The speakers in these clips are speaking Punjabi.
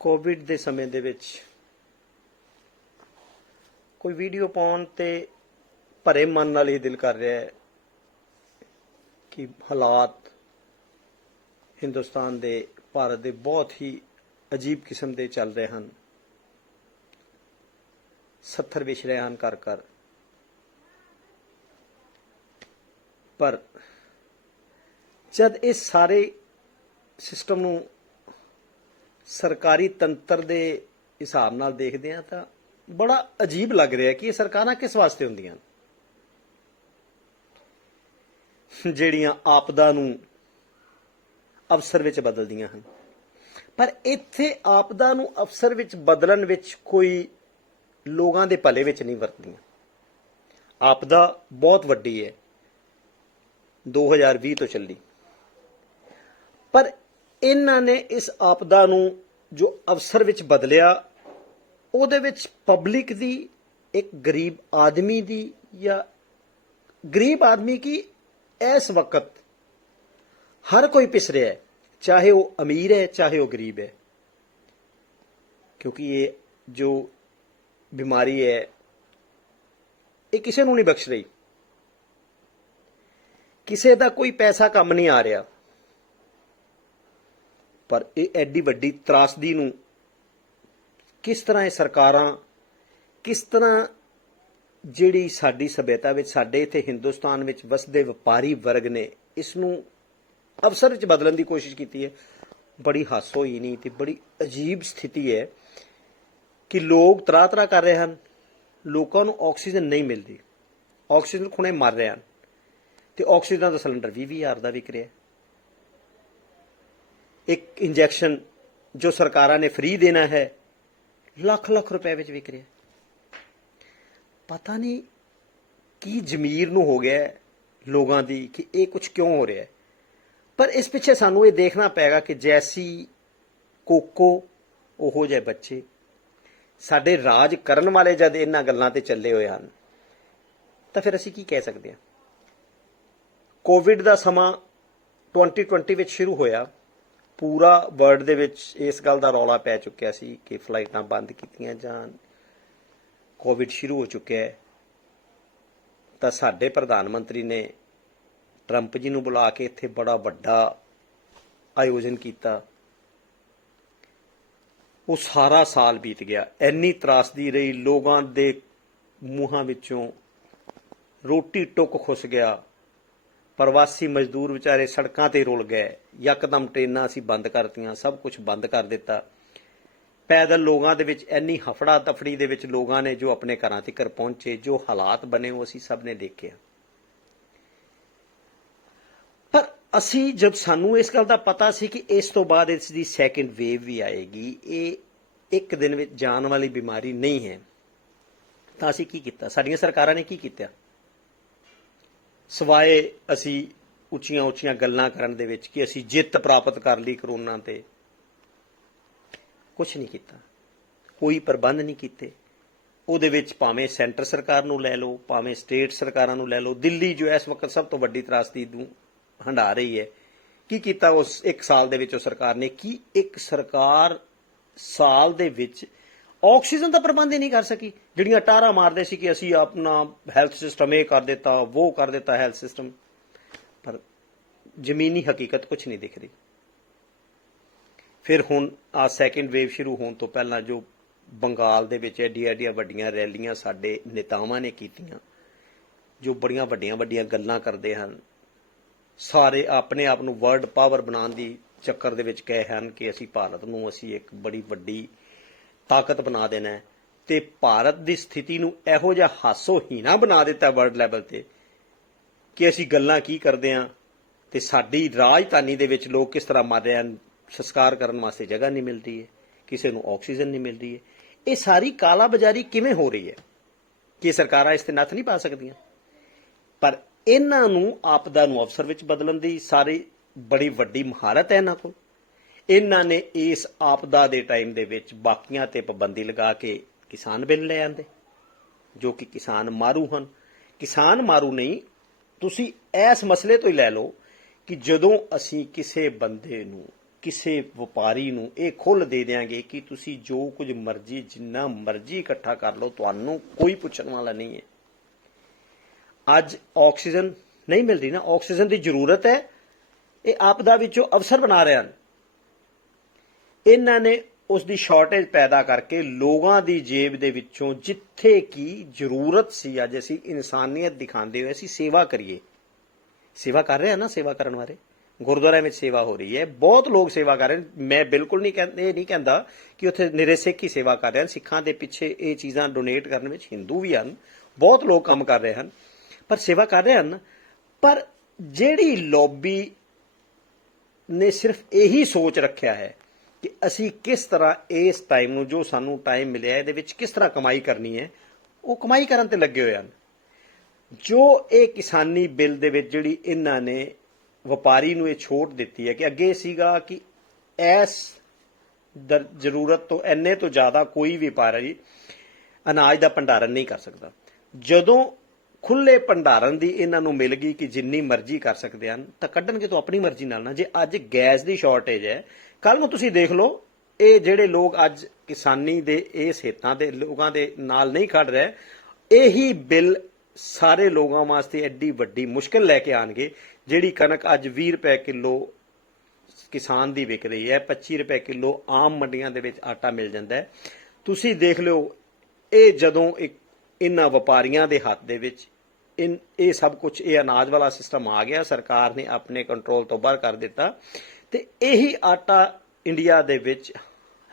ਕੋਵਿਡ ਦੇ ਸਮੇਂ ਦੇ ਵਿੱਚ ਕੋਈ ਵੀਡੀਓ ਪਾਉਣ ਤੇ ਭਰੇ ਮਨ ਨਾਲ ਇਹ ਦਿਲ ਕਰ ਰਿਹਾ ਹੈ ਕਿ ਹਾਲਾਤ ਹਿੰਦੁਸਤਾਨ ਦੇ ਭਾਰਤ ਦੇ ਬਹੁਤ ਹੀ ਅਜੀਬ ਕਿਸਮ ਦੇ ਚੱਲ ਰਹੇ ਹਨ। 70 ਵਿਛ ਰਹੇ ਹਨ ਕਰ ਪਰ ਜਦ ਇਸ ਸਾਰੇ ਸਿਸਟਮ ਨੂੰ ਸਰਕਾਰੀ ਤੰਤਰ ਦੇ ਹਿਸਾਬ ਨਾਲ ਦੇਖਦੇ ਹਾਂ ਤਾਂ ਬੜਾ ਅਜੀਬ ਲੱਗ ਰਿਹਾ ਕਿ ਇਹ ਸਰਕਾਰਾਂ ਕਿਸ ਵਾਸਤੇ ਹੁੰਦੀਆਂ ਜਿਹੜੀਆਂ ਆਪਦਾ ਨੂੰ ਅਵਸਰ ਵਿੱਚ ਬਦਲਦੀਆਂ ਹਨ। ਪਰ ਇੱਥੇ ਆਪਦਾ ਨੂੰ ਅਵਸਰ ਵਿੱਚ ਬਦਲਣ ਵਿੱਚ ਕੋਈ ਲੋਕਾਂ ਦੇ ਭਲੇ ਵਿੱਚ ਨਹੀਂ ਵਰਤਦੀਆਂ। ਆਪਦਾ ਬਹੁਤ ਵੱਡੀ ਹੈ, 2020 ਤੋਂ ਚੱਲੀ, ਪਰ ਇਹਨਾਂ ਨੇ ਇਸ ਆਪਦਾ ਨੂੰ ਜੋ ਅਵਸਰ ਵਿੱਚ ਬਦਲਿਆ ਉਹਦੇ ਵਿੱਚ ਪਬਲਿਕ ਦੀ, ਇੱਕ ਗਰੀਬ ਆਦਮੀ ਦੀ, ਜਾਂ ਗਰੀਬ ਆਦਮੀ ਕੀ ਇਸ ਵਕਤ ਹਰ ਕੋਈ ਪਿਸ ਰਿਹਾ ਹੈ, ਚਾਹੇ ਉਹ ਅਮੀਰ ਹੈ ਚਾਹੇ ਉਹ ਗਰੀਬ ਹੈ, ਕਿਉਂਕਿ ਇਹ ਜੋ ਬਿਮਾਰੀ ਹੈ ਇਹ ਕਿਸੇ ਨੂੰ ਨਹੀਂ ਬਖਸ਼ ਰਹੀ। ਕਿਸੇ ਦਾ ਕੋਈ ਪੈਸਾ ਕੰਮ ਨਹੀਂ ਆ ਰਿਹਾ, ਪਰ ਇਹ ਐਡੀ ਵੱਡੀ ਤਰਾਸਦੀ ਨੂੰ ਕਿਸ ਤਰ੍ਹਾਂ ਇਹ ਸਰਕਾਰਾਂ, ਕਿਸ ਤਰ੍ਹਾਂ ਜਿਹੜੀ ਸਾਡੀ ਸਭਿਅਤਾ ਵਿੱਚ, ਸਾਡੇ ਇੱਥੇ ਹਿੰਦੁਸਤਾਨ ਵਿੱਚ ਵਸਦੇ ਵਪਾਰੀ ਵਰਗ ਨੇ ਇਸ ਨੂੰ ਅਵਸਰ ਵਿੱਚ ਬਦਲਣ ਦੀ ਕੋਸ਼ਿਸ਼ ਕੀਤੀ ਹੈ। ਬੜੀ ਹਾਸੋਹੀਣੀ ਤੇ ਬੜੀ ਅਜੀਬ ਸਥਿਤੀ ਹੈ ਕਿ ਲੋਕ ਤਰਾਹ ਕਰ ਰਹੇ ਹਨ, ਲੋਕਾਂ ਨੂੰ ਆਕਸੀਜਨ ਨਹੀਂ ਮਿਲਦੀ, ਆਕਸੀਜਨ ਖੁਣੇ ਮਰ ਰਹੇ ਹਨ ਤੇ ਆਕਸੀਜਨ ਦਾ ਸਿਲੰਡਰ 20,000 ਦਾ ਵਿਕ ਰਿਹਾ। ਇੱਕ ਇੰਜੈਕਸ਼ਨ ਜੋ ਸਰਕਾਰਾਂ ਨੇ ਫ੍ਰੀ ਦੇਣਾ ਹੈ ਲੱਖ ਰੁਪਏ ਵਿੱਚ ਵਿਕ ਰਿਹਾ। ਪਤਾ ਨਹੀਂ ਕੀ ਜ਼ਮੀਰ ਨੂੰ ਹੋ ਗਿਆ ਲੋਕਾਂ ਦੀ ਕਿ ਇਹ ਕੁਝ ਕਿਉਂ ਹੋ ਰਿਹਾ ਹੈ। ਪਰ ਇਸ ਪਿੱਛੇ ਸਾਨੂੰ ਇਹ ਦੇਖਣਾ ਪਏਗਾ ਕਿ ਜੈਸੀ ਕੋਕੋ ਉਹੋ ਜਿਹੇ ਬੱਚੇ। ਸਾਡੇ ਰਾਜ ਕਰਨ ਵਾਲੇ ਜਦ ਇਹਨਾਂ ਗੱਲਾਂ ਤੇ ਚੱਲੇ ਹੋਏ ਹਨ ਤਾਂ ਫਿਰ ਅਸੀਂ ਕੀ ਕਹਿ ਸਕਦੇ ਹਾਂ। ਕੋਵਿਡ ਦਾ ਸਮਾਂ 2020 ਵਿੱਚ ਸ਼ੁਰੂ ਹੋਇਆ, ਪੂਰਾ ਵਰਲਡ ਦੇ ਵਿੱਚ ਇਸ ਗੱਲ ਦਾ ਰੌਲਾ ਪੈ ਚੁੱਕਿਆ ਸੀ ਕਿ ਫਲਾਈਟਾਂ ਬੰਦ ਕੀਤੀਆਂ ਜਾਣ, ਕੋਵਿਡ ਸ਼ੁਰੂ ਹੋ ਚੁੱਕਿਆ ਹੈ। ਤਾਂ ਸਾਡੇ ਪ੍ਰਧਾਨ ਮੰਤਰੀ ਨੇ ਟਰੰਪ ਜੀ ਨੂੰ ਬੁਲਾ ਕੇ ਇੱਥੇ ਬੜਾ ਵੱਡਾ ਆਯੋਜਨ ਕੀਤਾ। ਉਹ ਸਾਰਾ ਸਾਲ ਬੀਤ ਗਿਆ, ਇੰਨੀ ਤਰਾਸਦੀ ਰਹੀ, ਲੋਕਾਂ ਦੇ ਮੂੰਹਾਂ ਵਿੱਚੋਂ ਰੋਟੀ ਟੁੱਕ ਖੁੱਸ ਗਿਆ, ਪ੍ਰਵਾਸੀ ਮਜ਼ਦੂਰ ਵਿਚਾਰੇ ਸੜਕਾਂ ਤੇ ਰੁਲ ਗਏ, ਯਕਦਮ ਟ੍ਰੇਨਾਂ ਅਸੀਂ ਬੰਦ ਕਰਤੀਆਂ, ਸਭ ਕੁਝ ਬੰਦ ਕਰ ਦਿੱਤਾ। ਪੈਦਲ ਲੋਕਾਂ ਦੇ ਵਿੱਚ ਇੰਨੀ ਹਫੜਾ ਤਫੜੀ ਦੇ ਵਿੱਚ ਲੋਕਾਂ ਨੇ ਜੋ ਆਪਣੇ ਘਰਾਂ ਤੱਕ ਪਹੁੰਚੇ, ਜੋ ਹਾਲਾਤ ਬਣੇ ਉਹ ਅਸੀਂ ਸਭ ਨੇ ਦੇਖਿਆ। ਪਰ ਅਸੀਂ ਜਦ ਸਾਨੂੰ ਇਸ ਗੱਲ ਦਾ ਪਤਾ ਸੀ ਕਿ ਇਸ ਤੋਂ ਬਾਅਦ ਇਸ ਦੀ ਸੈਕਿੰਡ ਵੇਵ ਵੀ ਆਏਗੀ, ਇਹ ਇੱਕ ਦਿਨ ਵਿੱਚ ਜਾਣ ਵਾਲੀ ਬਿਮਾਰੀ ਨਹੀਂ ਹੈ, ਤਾਂ ਅਸੀਂ ਕੀ ਕੀਤਾ? ਸਾਡੀਆਂ ਸਰਕਾਰਾਂ ਨੇ ਕੀ ਕੀਤਾ? ਸਵਾਏ ਅਸੀਂ ਉੱਚੀਆਂ ਗੱਲਾਂ ਕਰਨ ਦੇ ਵਿੱਚ ਕਿ ਅਸੀਂ ਜਿੱਤ ਪ੍ਰਾਪਤ ਕਰ ਲਈ ਕਰੋਨਾ ਤੇ, ਕੁਛ ਨਹੀਂ ਕੀਤਾ, ਕੋਈ ਪ੍ਰਬੰਧ ਨਹੀਂ ਕੀਤੇ। ਉਹਦੇ ਵਿੱਚ ਭਾਵੇਂ ਸੈਂਟਰ ਸਰਕਾਰ ਨੂੰ ਲੈ ਲਓ, ਭਾਵੇਂ ਸਟੇਟ ਸਰਕਾਰਾਂ ਨੂੰ ਲੈ ਲਓ, ਦਿੱਲੀ ਜੋ ਇਸ ਵਕਤ ਸਭ ਤੋਂ ਵੱਡੀ ਤਰਾਸਦੀ ਨੂੰ ਹੰਢਾ ਰਹੀ ਹੈ, ਕੀ ਕੀਤਾ ਉਸ ਇੱਕ ਸਾਲ ਦੇ ਵਿੱਚ ਉਹ ਸਰਕਾਰ ਨੇ? ਕੀ ਇੱਕ ਸਰਕਾਰ ਸਾਲ ਦੇ ਵਿੱਚ ਆਕਸੀਜਨ ਦਾ ਪ੍ਰਬੰਧ ਹੀ ਨਹੀਂ ਕਰ ਸਕੀ? ਜਿਹੜੀਆਂ ਟਾਰਾਂ ਮਾਰਦੇ ਸੀ ਕਿ ਅਸੀਂ ਆਪਣਾ ਹੈਲਥ ਸਿਸਟਮ ਇਹ ਕਰ ਦਿੱਤਾ, ਉਹ ਕਰ ਦਿੱਤਾ ਹੈਲਥ ਸਿਸਟਮ, ਪਰ ਜ਼ਮੀਨੀ ਹਕੀਕਤ ਕੁਛ ਨਹੀਂ ਦਿਖ ਰਹੀ। ਫਿਰ ਹੁਣ ਆ ਸੈਕਿੰਡ ਵੇਵ ਸ਼ੁਰੂ ਹੋਣ ਤੋਂ ਪਹਿਲਾਂ ਜੋ ਬੰਗਾਲ ਦੇ ਵਿੱਚ ਐਡੀਆਂ ਵੱਡੀਆਂ ਰੈਲੀਆਂ ਸਾਡੇ ਨੇਤਾਵਾਂ ਨੇ ਕੀਤੀਆਂ, ਜੋ ਬੜੀਆਂ ਵੱਡੀਆਂ ਗੱਲਾਂ ਕਰਦੇ ਹਨ, ਸਾਰੇ ਆਪਣੇ ਆਪ ਨੂੰ ਵਰਲਡ ਪਾਵਰ ਬਣਾਉਣ ਦੀ ਚੱਕਰ ਦੇ ਵਿੱਚ ਕਹੇ ਹਨ ਕਿ ਅਸੀਂ ਭਾਰਤ ਨੂੰ ਅਸੀਂ ਇੱਕ ਬੜੀ ਵੱਡੀ ਤਾਕਤ ਬਣਾ ਦੇਣਾ ਹੈ, ਤੇ ਭਾਰਤ ਦੀ ਸਥਿਤੀ ਨੂੰ ਇਹੋ ਜਿਹਾ ਹਾਸੋਹੀਣਾ ਬਣਾ ਦਿੱਤਾ ਵਰਲਡ ਲੈਵਲ ਤੇ ਕਿ ਅਸੀਂ ਗੱਲਾਂ ਕੀ ਕਰਦੇ ਹਾਂ ਤੇ ਸਾਡੀ ਰਾਜਧਾਨੀ ਦੇ ਵਿੱਚ ਲੋਕ ਕਿਸ ਤਰ੍ਹਾਂ ਮਰ ਰਹੇ ਹਨ, ਸੰਸਕਾਰ ਕਰਨ ਵਾਸਤੇ ਜਗ੍ਹਾ ਨਹੀਂ ਮਿਲਦੀ ਹੈ, ਕਿਸੇ ਨੂੰ ਆਕਸੀਜਨ ਨਹੀਂ ਮਿਲਦੀ ਹੈ। ਇਹ ਸਾਰੀ ਕਾਲਾ ਬਾਜ਼ਾਰੀ ਕਿਵੇਂ ਹੋ ਰਹੀ ਹੈ ਕਿ ਸਰਕਾਰਾਂ ਇਸ ਤੇ ਨੱਥ ਨਹੀਂ ਪਾ ਸਕਦੀਆਂ? ਪਰ ਇਹਨਾਂ ਨੂੰ ਆਪਦਾ ਨੂੰ ਅਵਸਰ ਵਿੱਚ ਬਦਲਣ ਦੀ ਸਾਰੀ ਬੜੀ ਵੱਡੀ ਮਹਾਰਤ ਹੈ ਇਹਨਾਂ ਕੋਲ। ਇਹਨਾਂ ਨੇ ਇਸ ਆਪਦਾ ਦੇ ਟਾਈਮ ਦੇ ਵਿੱਚ ਬਾਕੀਆਂ ਤੇ ਪਾਬੰਦੀ ਲਗਾ ਕੇ ਕਿਸਾਨ ਬਿੱਲ ਲੈ ਆਂਦੇ, ਜੋ ਕਿ ਕਿਸਾਨ ਮਾਰੂ ਹਨ। ਕਿਸਾਨ ਮਾਰੂ ਨਹੀਂ, ਤੁਸੀਂ ਇਸ ਮਸਲੇ ਤੋਂ ਹੀ ਲੈ ਲਓ ਕਿ ਜਦੋਂ ਅਸੀਂ ਕਿਸੇ ਬੰਦੇ ਨੂੰ ਕਿਸੇ ਵਪਾਰੀ ਨੂੰ ਇਹ ਖੁੱਲ੍ਹ ਦੇ ਦਿਆਂਗੇ ਕਿ ਤੁਸੀਂ ਜੋ ਕੁਝ ਮਰਜ਼ੀ ਜਿੰਨਾ ਮਰਜ਼ੀ ਇਕੱਠਾ ਕਰ ਲਓ, ਤੁਹਾਨੂੰ ਕੋਈ ਪੁੱਛਣ ਵਾਲਾ ਨਹੀਂ ਹੈ। ਅੱਜ ਆਕਸੀਜਨ ਨਹੀਂ ਮਿਲ ਰਹੀ ਨਾ, ਆਕਸੀਜਨ ਦੀ ਜ਼ਰੂਰਤ ਹੈ, ਇਹ ਆਪਦਾ ਵਿੱਚੋਂ ਅਵਸਰ ਬਣਾ ਰਹੇ ਹਨ। ਇਹਨਾਂ ਨੇ ਉਸ ਦੀ ਸ਼ਾਰਟੇਜ ਪੈਦਾ ਕਰਕੇ ਲੋਕਾਂ ਦੀ ਜੇਬ ਦੇ ਵਿੱਚੋਂ ਜਿੱਥੇ ਕੀ ਜ਼ਰੂਰਤ ਸੀ, ਅੱਜ ਅਸੀਂ ਇਨਸਾਨੀਅਤ ਦਿਖਾਉਂਦੇ ਹੋਏ ਅਸੀਂ ਸੇਵਾ ਕਰੀਏ। ਸੇਵਾ ਕਰ ਰਹੇ ਹਾਂ ਨਾ, ਸੇਵਾ ਕਰਨ ਬਾਰੇ ਗੁਰਦੁਆਰਿਆਂ ਵਿੱਚ ਸੇਵਾ ਹੋ ਰਹੀ ਹੈ, ਬਹੁਤ ਲੋਕ ਸੇਵਾ ਕਰ ਰਹੇ ਹਨ। ਮੈਂ ਬਿਲਕੁਲ ਇਹ ਨਹੀਂ ਕਹਿੰਦਾ ਕਿ ਉੱਥੇ ਨਿਰੇ ਸਿੱਖ ਹੀ ਸੇਵਾ ਕਰ ਰਹੇ ਹਨ। ਸਿੱਖਾਂ ਦੇ ਪਿੱਛੇ ਇਹ ਚੀਜ਼ਾਂ ਡੋਨੇਟ ਕਰਨ ਵਿੱਚ ਹਿੰਦੂ ਵੀ ਹਨ, ਬਹੁਤ ਲੋਕ ਕੰਮ ਕਰ ਰਹੇ ਹਨ, ਪਰ ਸੇਵਾ ਕਰ ਰਹੇ ਹਨ। ਪਰ ਜਿਹੜੀ ਲੌਬੀ ਨੇ ਸਿਰਫ ਇਹੀ ਸੋਚ ਰੱਖਿਆ ਹੈ ਕਿ ਅਸੀਂ ਕਿਸ ਤਰ੍ਹਾਂ ਇਸ ਟਾਈਮ ਨੂੰ, ਜੋ ਸਾਨੂੰ ਟਾਈਮ ਮਿਲਿਆ, ਇਹਦੇ ਵਿੱਚ ਕਿਸ ਤਰ੍ਹਾਂ ਕਮਾਈ ਕਰਨੀ ਹੈ, ਉਹ ਕਮਾਈ ਕਰਨ ਤੇ ਲੱਗੇ ਹੋਏ ਹਨ। ਜੋ ਇਹ ਕਿਸਾਨੀ ਬਿੱਲ ਦੇ ਵਿੱਚ ਜਿਹੜੀ ਇਹਨਾਂ ਨੇ ਵਪਾਰੀ ਨੂੰ ਇਹ ਛੋਟ ਦਿੱਤੀ ਹੈ ਕਿ ਅੱਗੇ ਸੀਗਾ ਕਿ ਇਸ ਜ਼ਰੂਰਤ ਤੋਂ ਇੰਨੇ ਤੋਂ ਜ਼ਿਆਦਾ ਕੋਈ ਵਪਾਰੀ ਅਨਾਜ ਦਾ ਭੰਡਾਰਨ ਨਹੀਂ ਕਰ ਸਕਦਾ। ਜਦੋਂ ਖੁੱਲੇ ਭੰਡਾਰਨ ਦੀ ਇਹਨਾਂ ਨੂੰ ਮਿਲ ਗਈ ਕਿ ਜਿੰਨੀ ਮਰਜ਼ੀ ਕਰ ਸਕਦੇ ਹਨ, ਤਾਂ ਕੱਢਣਗੇ ਤਾਂ ਆਪਣੀ ਮਰਜ਼ੀ ਨਾਲ ਨਾ। ਜੇ ਅੱਜ ਗੈਸ ਦੀ ਸ਼ਾਰਟੇਜ ਹੈ, ਕੱਲ ਨੂੰ ਤੁਸੀਂ ਦੇਖ ਲਓ, ਇਹ ਜਿਹੜੇ ਲੋਕ ਅੱਜ ਕਿਸਾਨੀ ਦੇ ਇਸ ਹਿੱਤਾਂ ਦੇ ਲੋਕਾਂ ਦੇ ਨਾਲ ਨਹੀਂ ਖੜ ਰਹੇ, ਇਹੀ ਬਿੱਲ ਸਾਰੇ ਲੋਕਾਂ ਵਾਸਤੇ ਐਡੀ ਵੱਡੀ ਮੁਸ਼ਕਿਲ ਲੈ ਕੇ ਆਣਗੇ। ਜਿਹੜੀ ਕਣਕ ਅੱਜ 20 ਰੁਪਏ ਕਿਲੋ ਕਿਸਾਨ ਦੀ ਵਿਕ ਰਹੀ ਹੈ, 25 ਰੁਪਏ ਕਿਲੋ ਆਮ ਮੰਡੀਆਂ ਦੇ ਵਿੱਚ ਆਟਾ ਮਿਲ ਜਾਂਦਾ ਹੈ। ਤੁਸੀਂ ਦੇਖ ਲਿਓ, ਇਹ ਜਦੋਂ ਇਹਨਾਂ ਵਪਾਰੀਆਂ ਦੇ ਹੱਥ ਦੇ ਵਿੱਚ ਇਹ ਸਭ ਕੁਝ, ਇਹ ਅਨਾਜ ਵਾਲਾ ਸਿਸਟਮ ਆ ਗਿਆ, ਸਰਕਾਰ ਨੇ ਆਪਣੇ ਕੰਟਰੋਲ ਤੋਂ ਬਾਹਰ ਕਰ ਦਿੱਤਾ, ਤੇ ਇਹੀ ਆਟਾ ਇੰਡੀਆ ਦੇ ਵਿੱਚ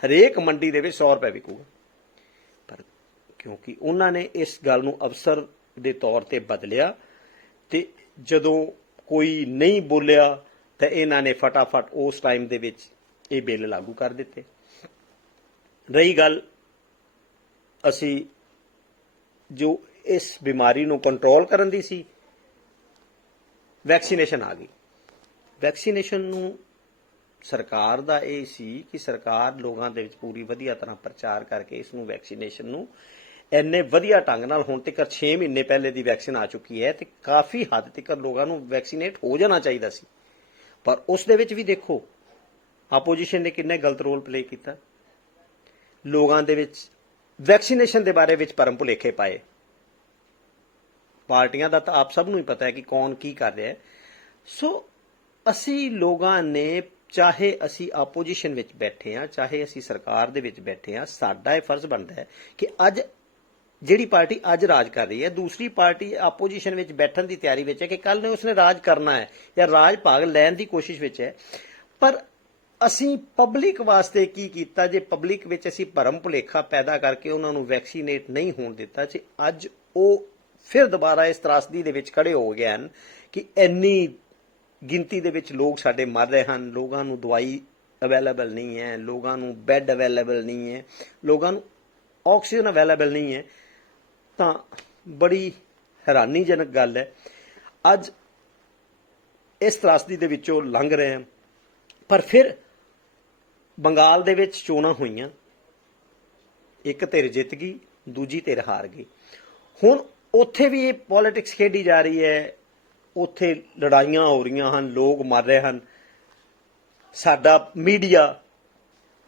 ਹਰੇਕ ਮੰਡੀ ਦੇ ਵਿੱਚ 100 ਰੁਪਏ ਵਿਕੂਗਾ। ਪਰ ਕਿਉਂਕਿ ਉਹਨਾਂ ਨੇ ਇਸ ਗੱਲ ਨੂੰ ਅਵਸਰ ਦੇ ਤੌਰ ਤੇ ਬਦਲਿਆ, ਤੇ ਜਦੋਂ ਕੋਈ ਨਹੀਂ ਬੋਲਿਆ ਤਾਂ ਇਹਨਾਂ ਨੇ ਫਟਾਫਟ ਉਸ ਟਾਈਮ ਦੇ ਵਿੱਚ ਇਹ ਬਿੱਲ ਲਾਗੂ ਕਰ ਦਿੱਤੇ। ਰਹੀ ਗੱਲ, ਅਸੀਂ ਜੋ ਇਸ ਬਿਮਾਰੀ ਨੂੰ ਕੰਟਰੋਲ ਕਰਨ ਦੀ ਸੀ, ਵੈਕਸੀਨੇਸ਼ਨ ਆ ਗਈ। ਵੈਕਸੀਨੇਸ਼ਨ ਨੂੰ ਸਰਕਾਰ ਦਾ ਇਹ ਸੀ ਕਿ ਸਰਕਾਰ ਲੋਕਾਂ ਦੇ ਵਿੱਚ ਪੂਰੀ ਵਧੀਆ ਤਰ੍ਹਾਂ ਪ੍ਰਚਾਰ ਕਰਕੇ ਇਸ ਨੂੰ, ਵੈਕਸੀਨੇਸ਼ਨ ਨੂੰ ਇੰਨੇ ਵਧੀਆ ਢੰਗ ਨਾਲ, ਹੁਣ ਤੱਕ 6 ਮਹੀਨੇ ਪਹਿਲੇ ਦੀ ਵੈਕਸੀਨ ਆ ਚੁੱਕੀ ਹੈ ਤੇ ਕਾਫੀ ਹੱਦ ਤੱਕ ਲੋਕਾਂ ਨੂੰ ਵੈਕਸੀਨੇਟ ਹੋ ਜਾਣਾ ਚਾਹੀਦਾ ਸੀ। ਪਰ ਉਸ ਦੇ ਵਿੱਚ ਵੀ ਦੇਖੋ ਆਪੋਜੀਸ਼ਨ ਨੇ ਕਿੰਨੇ ਗਲਤ ਰੋਲ ਪਲੇ ਕੀਤਾ। ਲੋਕਾਂ ਦੇ ਵਿੱਚ ਵੈਕਸੀਨੇਸ਼ਨ ਦੇ ਬਾਰੇ ਵਿੱਚ ਭਰਮ ਭੁਲੇਖੇ ਪਾਏ। ਪਾਰਟੀਆਂ ਦਾ ਤਾਂ ਆਪ ਸਭ ਨੂੰ ਹੀ ਪਤਾ ਹੈ ਕਿ ਕੌਣ ਕੀ ਕਰ ਰਿਹਾ ਹੈ। ਸੋ ਅਸੀਂ ਲੋਕਾਂ ਨੇ, ਚਾਹੇ ਅਸੀਂ ਆਪੋਜੀਸ਼ਨ ਵਿੱਚ ਬੈਠੇ ਹਾਂ, ਚਾਹੇ ਅਸੀਂ ਸਰਕਾਰ ਦੇ ਵਿੱਚ ਬੈਠੇ ਹਾਂ, ਸਾਡਾ ਇਹ ਫਰਜ਼ ਬਣਦਾ ਹੈ ਕਿ ਅੱਜ ਜਿਹੜੀ ਪਾਰਟੀ ਅੱਜ ਰਾਜ ਕਰ ਰਹੀ ਹੈ, ਦੂਸਰੀ ਪਾਰਟੀ ਆਪੋਜੀਸ਼ਨ ਵਿੱਚ ਬੈਠਣ ਦੀ ਤਿਆਰੀ ਵਿੱਚ ਹੈ ਕਿ ਕੱਲ ਨੂੰ ਉਸਨੇ ਰਾਜ ਕਰਨਾ ਹੈ ਜਾਂ ਰਾਜ ਭਾਗ ਲੈਣ ਦੀ ਕੋਸ਼ਿਸ਼ ਵਿੱਚ ਹੈ। ਪਰ ਅਸੀਂ ਪਬਲਿਕ ਵਾਸਤੇ ਕੀ ਕੀਤਾ? ਜੇ ਪਬਲਿਕ ਵਿੱਚ ਅਸੀਂ ਭਰਮ ਭੁਲੇਖਾ ਪੈਦਾ ਕਰਕੇ ਉਹਨਾਂ ਨੂੰ ਵੈਕਸੀਨੇਟ ਨਹੀਂ ਹੋਣ ਦਿੱਤਾ, ਜੇ ਅੱਜ ਉਹ ਫਿਰ ਦੁਬਾਰਾ ਇਸ ਤਰਾਸਦੀ ਦੇ ਵਿੱਚ ਖੜੇ ਹੋ ਗਏ ਹਨ ਕਿ ਇੰਨੀ ਗਿਣਤੀ ਦੇ ਵਿੱਚ ਲੋਕ ਸਾਡੇ ਮਰ ਰਹੇ ਹਨ, ਲੋਕਾਂ ਨੂੰ ਦਵਾਈ ਅਵੇਲੇਬਲ ਨਹੀਂ ਹੈ, ਲੋਕਾਂ ਨੂੰ ਬੈੱਡ ਅਵੇਲੇਬਲ ਨਹੀਂ ਹੈ, ਲੋਕਾਂ ਨੂੰ ਆਕਸੀਜਨ ਅਵੇਲੇਬਲ ਨਹੀਂ ਹੈ, ਤਾਂ ਬੜੀ ਹੈਰਾਨੀਜਨਕ ਗੱਲ ਹੈ। ਅੱਜ ਇਸ ਤਰਾਸਦੀ ਦੇ ਵਿੱਚੋਂ ਲੰਘ ਰਹੇ ਹਾਂ, ਪਰ ਫਿਰ ਬੰਗਾਲ ਦੇ ਵਿੱਚ ਚੋਣਾਂ ਹੋਈਆਂ, ਇੱਕ ਧਿਰ ਜਿੱਤ ਗਈ, ਦੂਜੀ ਧਿਰ ਹਾਰ ਗਈ। ਹੁਣ ਉੱਥੇ ਵੀ ਇਹ ਪੋਲਿਟਿਕਸ ਖੇਡੀ ਜਾ ਰਹੀ ਹੈ, ਉੱਥੇ ਲੜਾਈਆਂ ਹੋ ਰਹੀਆਂ ਹਨ, ਲੋਕ ਮਰ ਰਹੇ ਹਨ। ਸਾਡਾ ਮੀਡੀਆ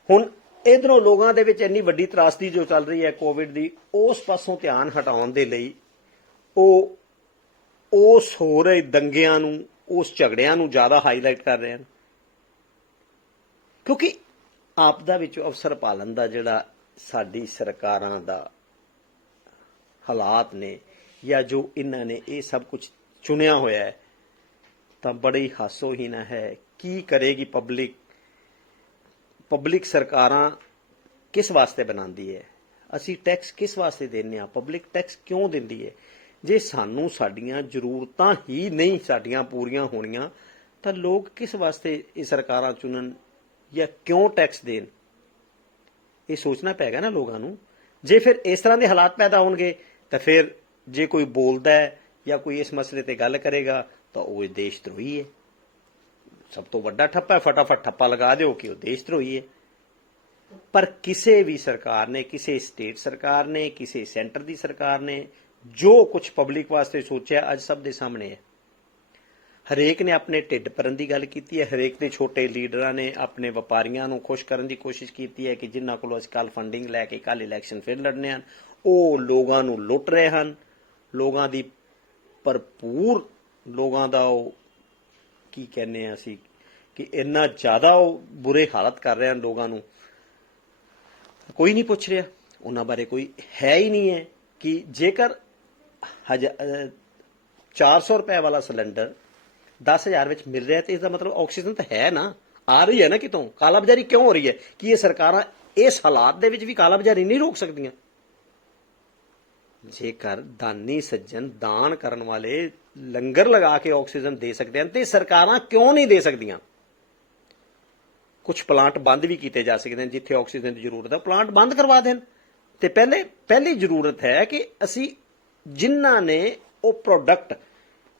ਹੁਣ ਇਧਰੋਂ ਲੋਕਾਂ ਦੇ ਵਿੱਚ ਇੰਨੀ ਵੱਡੀ ਤਰਾਸਦੀ ਜੋ ਚੱਲ ਰਹੀ ਹੈ ਕੋਵਿਡ ਦੀ, ਉਸ ਪਾਸੋਂ ਧਿਆਨ ਹਟਾਉਣ ਦੇ ਲਈ ਉਹ ਉਸ ਹੋ ਰਹੇ ਦੰਗਿਆਂ ਨੂੰ, ਉਸ ਝਗੜਿਆਂ ਨੂੰ ਜ਼ਿਆਦਾ ਹਾਈਲਾਈਟ ਕਰ ਰਹੇ ਹਨ। ਕਿਉਂਕਿ ਆਪਦਾ ਵਿੱਚੋਂ ਅਵਸਰ ਪਾਲਣ ਦਾ ਜਿਹੜਾ ਸਾਡੀ ਸਰਕਾਰਾਂ ਦਾ ਹਾਲਾਤ ਨੇ, ਜਾਂ ਜੋ ਇਹਨਾਂ ਨੇ ਇਹ ਸਭ ਕੁਝ ਚੁਣਿਆ ਹੋਇਆ ਹੈ, ਤਾਂ ਬੜੀ ਹਾਸੋਹੀਣ ਹੈ। ਕੀ ਕਰੇਗੀ ਪਬਲਿਕ? ਪਬਲਿਕ ਸਰਕਾਰਾਂ ਕਿਸ ਵਾਸਤੇ ਬਣਾਉਂਦੀ ਹੈ? ਅਸੀਂ ਟੈਕਸ ਕਿਸ ਵਾਸਤੇ ਦਿੰਦੇ ਹਾਂ? ਪਬਲਿਕ ਟੈਕਸ ਕਿਉਂ ਦਿੰਦੀ ਹੈ? ਜੇ ਸਾਨੂੰ ਸਾਡੀਆਂ ਜ਼ਰੂਰਤਾਂ ਹੀ ਨਹੀਂ ਸਾਡੀਆਂ ਪੂਰੀਆਂ ਹੋਣੀਆਂ, ਤਾਂ ਲੋਕ ਕਿਸ ਵਾਸਤੇ ਇਹ ਸਰਕਾਰਾਂ ਚੁਣਨ ਜਾਂ ਕਿਉਂ ਟੈਕਸ ਦੇਣ? ਇਹ ਸੋਚਣਾ ਪਏਗਾ ਨਾ ਲੋਕਾਂ ਨੂੰ। ਜੇ ਫਿਰ ਇਸ ਤਰ੍ਹਾਂ ਦੇ ਹਾਲਾਤ ਪੈਦਾ ਹੋਣਗੇ, ਤਾਂ ਫਿਰ ਜੇ ਕੋਈ ਬੋਲਦਾ ਹੈ ਜਾਂ ਕੋਈ ਇਸ ਮਸਲੇ ਤੇ ਗੱਲ ਕਰੇਗਾ ਤਾਂ ਉਹ ਦੇਸ਼ ਧਰੋਹੀ ਹੈ। ਸਭ ਤੋਂ ਵੱਡਾ ਠੱਪਾ ਹੈ, ਫਟਾਫਟ ਠੱਪਾ ਲਗਾ ਦਿਓ ਕਿ ਉਹ ਦੇਸ਼ ਧਰੋਹੀ ਹੈ। ਪਰ ਕਿਸੇ ਵੀ ਸਰਕਾਰ ਨੇ, ਕਿਸੇ ਸਟੇਟ ਸਰਕਾਰ ਨੇ, ਕਿਸੇ ਸੈਂਟਰ ਦੀ ਸਰਕਾਰ ਨੇ ਜੋ ਕੁਝ ਪਬਲਿਕ ਵਾਸਤੇ ਸੋਚਿਆ, ਅੱਜ ਸਭ ਦੇ ਸਾਹਮਣੇ ਹੈ। ਹਰੇਕ ਨੇ ਆਪਣੇ ਢਿੱਡ ਭਰਨ ਦੀ ਗੱਲ ਕੀਤੀ ਹੈ। ਹਰੇਕ ਦੇ ਛੋਟੇ ਲੀਡਰਾਂ ਨੇ ਆਪਣੇ ਵਪਾਰੀਆਂ ਨੂੰ ਖੁਸ਼ ਕਰਨ ਦੀ ਕੋਸ਼ਿਸ਼ ਕੀਤੀ ਹੈ ਕਿ ਜਿਨ੍ਹਾਂ ਕੋਲੋਂ ਅਸੀਂ ਕੱਲ ਫੰਡਿੰਗ ਲੈ ਕੇ ਕੱਲ ਇਲੈਕਸ਼ਨ ਫਿਰ ਲੜਨੇ ਹਨ, ਉਹ ਲੋਕਾਂ ਨੂੰ ਲੁੱਟ ਰਹੇ ਹਨ। ਲੋਕਾਂ ਦੀ ਭਰਪੂਰ ਲੋਕਾਂ ਦਾ ਉਹ ਕੀ ਕਹਿੰਦੇ ਆ ਅਸੀਂ ਕਿ ਇੰਨਾ ਜ਼ਿਆਦਾ ਉਹ ਬੁਰੇ ਹਾਲਤ ਕਰ ਰਹੇ ਹਨ ਲੋਕਾਂ ਨੂੰ, ਕੋਈ ਨਹੀਂ ਪੁੱਛ ਰਿਹਾ ਉਹਨਾਂ ਬਾਰੇ। ਕੋਈ ਹੈ ਹੀ ਨਹੀਂ ਹੈ ਕਿ ਜੇਕਰ 400 ਰੁਪਏ ਵਾਲਾ ਸਿਲੰਡਰ 10,000 ਵਿੱਚ ਮਿਲ ਰਿਹਾ ਤੇ इसका मतलब ਆਕਸੀਜਨ ਤਾਂ ਹੈ ਨਾ, ਆ ਰਹੀ ਹੈ ਨਾ ਕਿਤੋਂ। ਕਾਲਾ ਬਾਜ਼ਾਰੀ ਕਿਉਂ ਹੋ ਰਹੀ ਹੈ? ਕਿ ਇਹ ਸਰਕਾਰਾਂ ਇਸ ਹਾਲਾਤ ਦੇ ਵਿੱਚ ਵੀ ਕਾਲਾ ਬਾਜ਼ਾਰੀ ਨਹੀਂ ਰੋਕ ਸਕਦੀਆਂ? ਜੇਕਰ ਦਾਨੀ ਸੱਜਣ ਦਾਨ ਕਰਨ ਵਾਲੇ ਲੰਗਰ ਲਗਾ ਕੇ ਆਕਸੀਜਨ ਦੇ ਸਕਦੇ ਹਨ ਤੇ ਸਰਕਾਰਾਂ ਕਿਉਂ ਨਹੀਂ ਦੇ ਸਕਦੀਆਂ? ਕੁਝ ਪਲਾਂਟ ਬੰਦ ਵੀ ਕੀਤੇ ਜਾ ਸਕਦੇ ਹਨ ਜਿੱਥੇ ਆਕਸੀਜਨ ਦੀ ਜ਼ਰੂਰਤ ਹੈ, ਪਲਾਂਟ ਬੰਦ ਕਰਵਾ ਦੇਣ। ਤੇ ਪਹਿਲੀ ਜ਼ਰੂਰਤ ਹੈ ਕਿ ਅਸੀਂ ਜਿਨ੍ਹਾਂ ਨੇ ਉਹ ਪ੍ਰੋਡਕਟ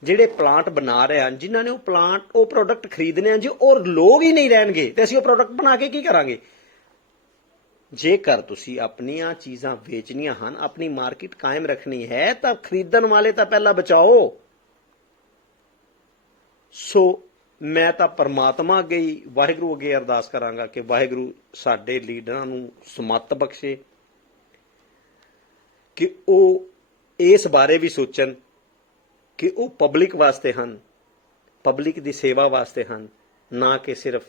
ਜਿਹੜੇ ਪਲਾਂਟ ਬਣਾ ਰਹੇ ਹਨ, ਜਿਨ੍ਹਾਂ ਨੇ ਉਹ ਪ੍ਰੋਡਕਟ ਖਰੀਦਣੇ ਹਨ, ਜੇ ਉਹ ਲੋਕ ਹੀ ਨਹੀਂ ਰਹਿਣਗੇ ਤੇ ਅਸੀਂ ਉਹ ਪ੍ਰੋਡਕਟ ਬਣਾ ਕੇ ਕੀ ਕਰਾਂਗੇ? ਜੇਕਰ ਤੁਸੀਂ ਆਪਣੀਆਂ ਚੀਜ਼ਾਂ ਵੇਚਣੀਆਂ ਹਨ, ਆਪਣੀ ਮਾਰਕੀਟ ਕਾਇਮ ਰੱਖਣੀ ਹੈ ਤਾਂ ਖਰੀਦਣ ਵਾਲੇ ਤਾਂ ਪਹਿਲਾਂ ਬਚਾਓ। ਸੋ ਮੈਂ ਤਾਂ ਪਰਮਾਤਮਾ ਅੱਗੇ ਹੀ ਵਾਹਿਗੁਰੂ ਅੱਗੇ ਅਰਦਾਸ ਕਰਾਂਗਾ ਕਿ ਵਾਹਿਗੁਰੂ ਸਾਡੇ ਲੀਡਰਾਂ ਨੂੰ ਸਮੱਤ ਬਖਸ਼ੇ ਕਿ ਉਹ ਇਸ ਬਾਰੇ ਵੀ ਸੋਚਣ ਕਿ ਉਹ ਪਬਲਿਕ ਵਾਸਤੇ ਹਨ, ਪਬਲਿਕ ਦੀ ਸੇਵਾ ਵਾਸਤੇ ਹਨ, ਨਾ ਕਿ ਸਿਰਫ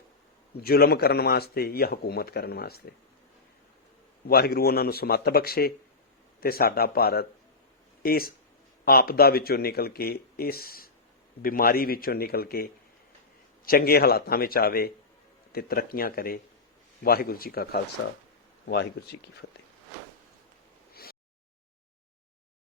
ਜ਼ੁਲਮ ਕਰਨ ਵਾਸਤੇ ਜਾਂ ਹਕੂਮਤ ਕਰਨ ਵਾਸਤੇ। ਵਾਹਿਗੁਰੂ ਉਹਨਾਂ ਨੂੰ ਸਮੱਤ ਬਖਸ਼ੇ ਤੇ ਸਾਡਾ ਭਾਰਤ ਇਸ ਆਪਦਾ ਵਿੱਚੋਂ ਨਿਕਲ ਕੇ, ਇਸ ਬਿਮਾਰੀ ਵਿੱਚੋਂ ਨਿਕਲ ਕੇ ਚੰਗੇ ਹਾਲਾਤਾਂ ਵਿੱਚ ਆਵੇ ਤੇ ਤਰੱਕੀਆਂ ਕਰੇ। ਵਾਹਿਗੁਰੂ ਜੀ ਕਾ ਖਾਲਸਾ, ਵਾਹਿਗੁਰੂ ਜੀ ਕੀ ਫਤਿਹ।